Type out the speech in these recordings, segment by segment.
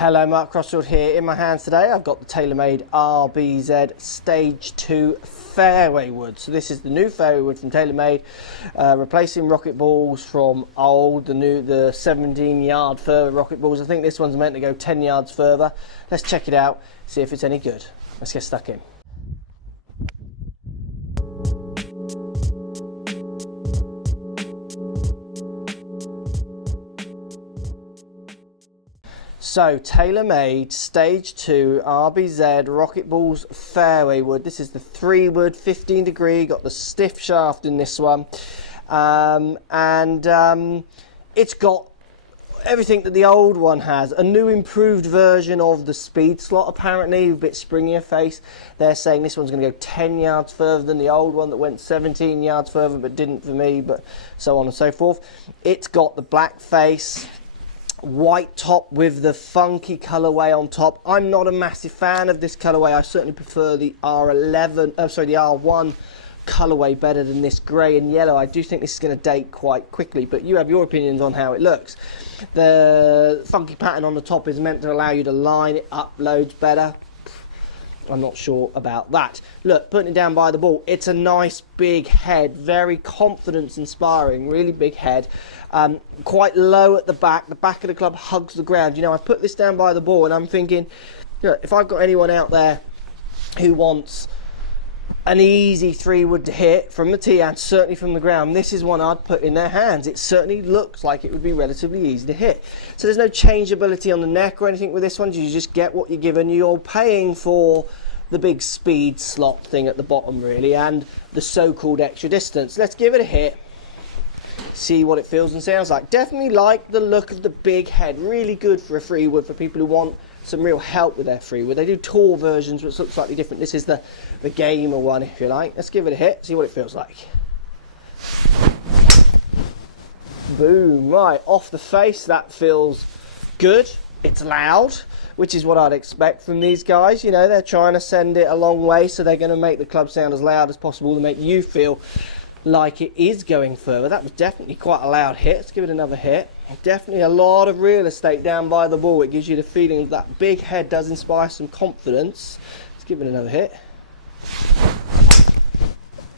Hello, Mark Crossfield here. In my hands today I've got the TaylorMade RBZ Stage 2 Fairway Wood. So this is the new Fairway Wood from TaylorMade, replacing RocketBallZ from the 17 yard further RocketBallZ. I think this one's meant to go 10 yards further. Let's check it out, see if it's any good. Let's get stuck in. So, TaylorMade Stage 2 RBZ RocketBallZ Fairway Wood. This is the 3 wood, 15 degree, got the stiff shaft in this one. It's got everything that the old one has. A new improved version of the speed slot, apparently, a bit springier face. They're saying this one's going to go 10 yards further than the old one that went 17 yards further but didn't for me, but so on and so forth. It's got the black face, white top with the funky colorway on top. I'm not a massive fan of this colorway. I certainly prefer the R1 colorway better than this grey and yellow. I do think this is going to date quite quickly, but you have your opinions on how it looks. The funky pattern on the top is meant to allow you to line it up loads better. I'm not sure about that. Look, putting it down by the ball, it's a nice big head, very confidence inspiring, really big head. Quite low at the back of the club hugs the ground. You know, I put this down by the ball and I'm thinking, you know, if I've got anyone out there who wants an easy 3 wood to hit from the tee and certainly from the ground, this is one I'd put in their hands. It certainly looks like it would be relatively easy to hit. So there's no changeability on the neck or anything with this one. You just get what you're given. You're paying for the big speed slot thing at the bottom really, and the so-called extra distance. Let's give it a hit, see what it feels and sounds like. Definitely like the look of the big head. Really good for a 3 wood for people who want some real help with their 3 wood. They do tall versions which look slightly different. This is the gamer one, if you like. Let's give it a hit, see what it feels like. Boom. Right, off the face, that feels good. It's loud, which is what I'd expect from these guys. You know, they're trying to send it a long way, so they're going to make the club sound as loud as possible to make you feel like it is going further. That was definitely quite a loud hit. Let's give it another hit. Definitely a lot of real estate down by the ball. It gives you the feeling that big head does inspire some confidence. Let's give it another hit.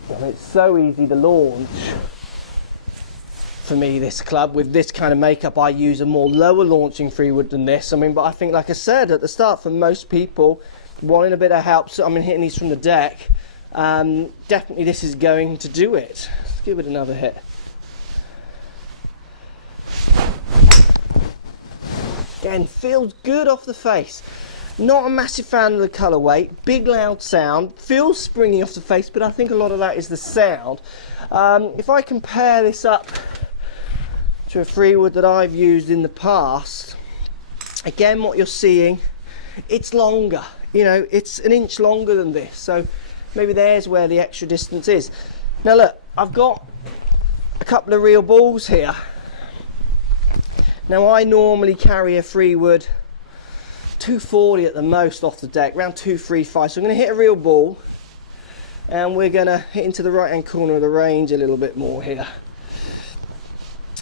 And it's so easy to launch. For me, this club, with this kind of makeup, I use a more lower launching 3 wood than this. I mean, but I think, like I said at the start, for most people wanting a bit of help, so I mean, hitting these from the deck, definitely this is going to do it. Let's give it another hit. Again, feels good off the face. Not a massive fan of the colourway. Big loud sound. Feels springy off the face, but I think a lot of that is the sound. If I compare this up to a 3 wood that I've used in the past, again, what you're seeing, it's longer. You know, it's an inch longer than this. So maybe there's where the extra distance is. Now look, I've got a couple of real balls here. Now I normally carry a 3 wood 240 at the most off the deck, around 235. So I'm going to hit a real ball and we're going to hit into the right hand corner of the range a little bit more here.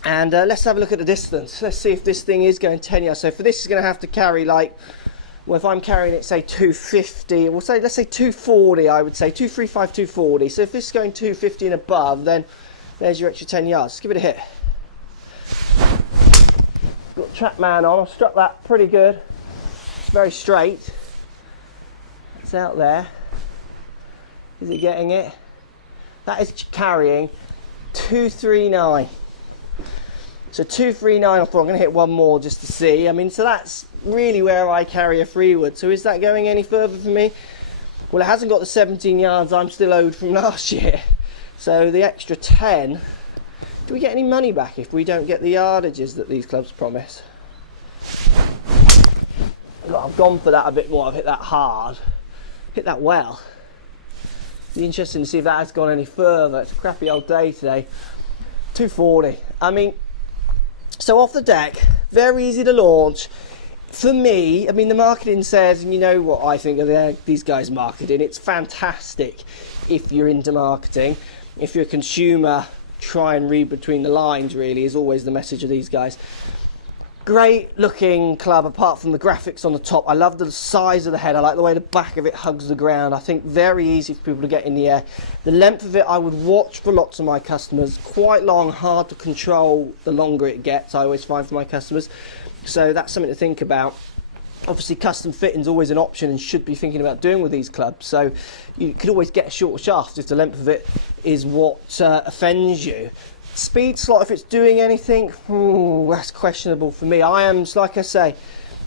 And let's have a look at the distance. Let's see if this thing is going 10 yards. So for this, it's going to have to carry, like, well, if I'm carrying it, say 250, let's say 240, I would say 235, 240. So if this is going 250 and above, then there's your extra 10 yards. Let's give it a hit. Got TrackMan on. I've struck that pretty good. It's very straight. It's out there. Is it getting it? That is carrying 239. So 239, I thought I'm going to hit one more just to see. I mean, so that's really where I carry a 3 wood. So is that going any further for me? Well, it hasn't got the 17 yards I'm still owed from last year. So the extra 10, do we get any money back if we don't get the yardages that these clubs promise? Look, I've gone for that a bit more. I've hit that hard, hit that well. Be interesting to see if that has gone any further. It's a crappy old day today. 240. I mean, so off the deck, very easy to launch. For me, I mean, the marketing says, and you know what I think of these guys' marketing, it's fantastic if you're into marketing. If you're a consumer, try and read between the lines, really, is always the message of these guys. Great looking club apart from the graphics on the top. I love the size of the head. I like the way the back of it hugs the ground. I think very easy for people to get in the air. The length of it I would watch for lots of my customers. Quite long, hard to control the longer it gets, I always find for my customers. So that's something to think about. Obviously custom fitting is always an option and should be thinking about doing with these clubs. So you could always get a shorter shaft if the length of it is what offends you. Speed slot, if it's doing anything, that's questionable for me. I am, like I say,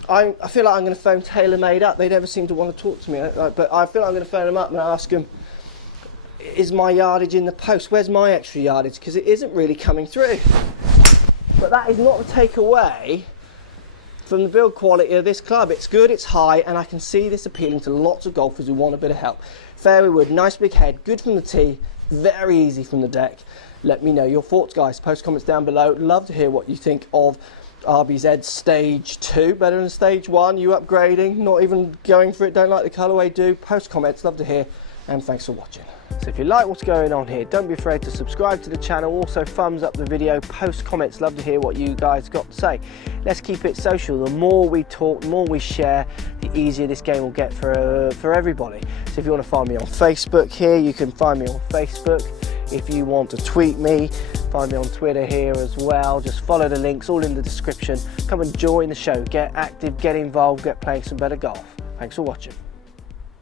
I feel like I'm going to phone TaylorMade up. They never seem to want to talk to me, but I feel like I'm going to phone them up and ask them, is my yardage in the post? Where's my extra yardage? Because it isn't really coming through. But that is not to take away from the build quality of this club. It's good, it's high, and I can see this appealing to lots of golfers who want a bit of help. Fairway wood, nice big head, good from the tee, very easy from the deck. Let me know your thoughts, guys. Post comments down below. Love to hear what you think of RBZ Stage 2. Better than Stage 1? You upgrading? Not even going for it? Don't like the colourway? Do? Post comments. Love to hear. And thanks for watching. So if you like what's going on here, don't be afraid to subscribe to the channel. Also thumbs up the video. Post comments. Love to hear what you guys got to say. Let's keep it social. The more we talk, the more we share, the easier this game will get for everybody. So if you want to find me on Facebook here, you can find me on Facebook. If you want to tweet me, find me on Twitter here as well. Just follow the links, all in the description. Come and join the show. Get active, get involved, get playing some better golf. Thanks for watching.